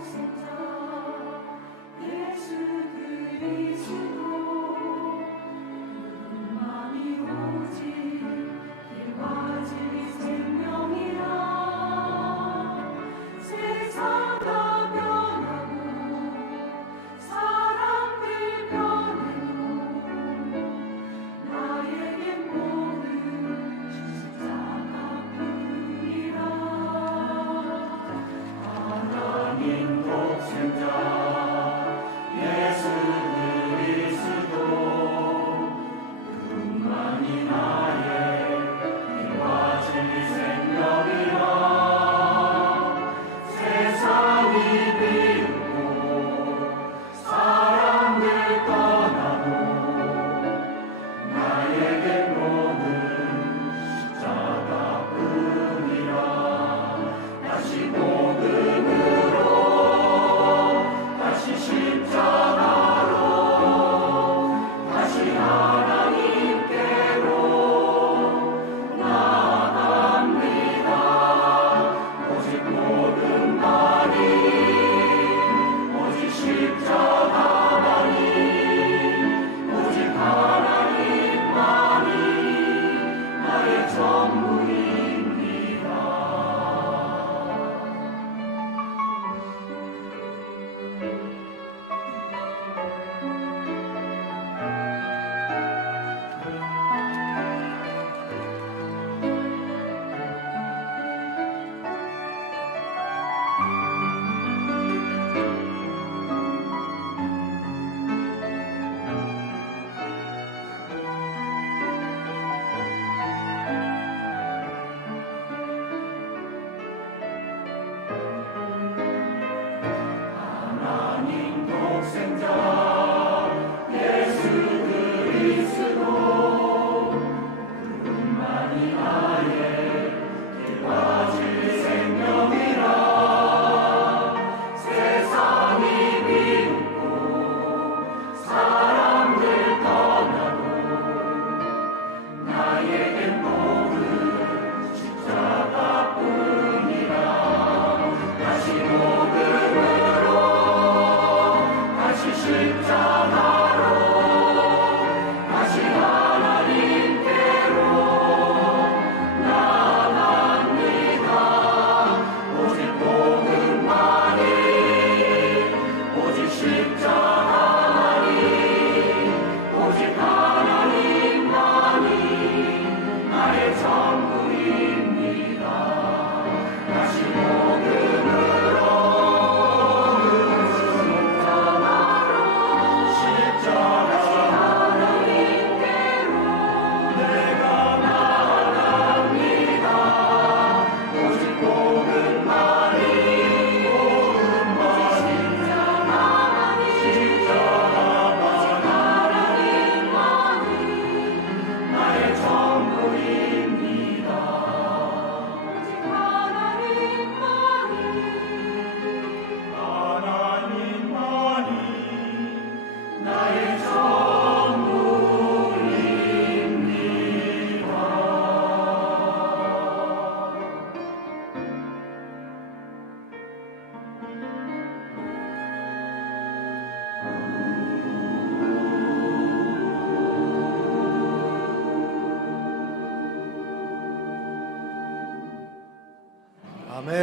아 Amém.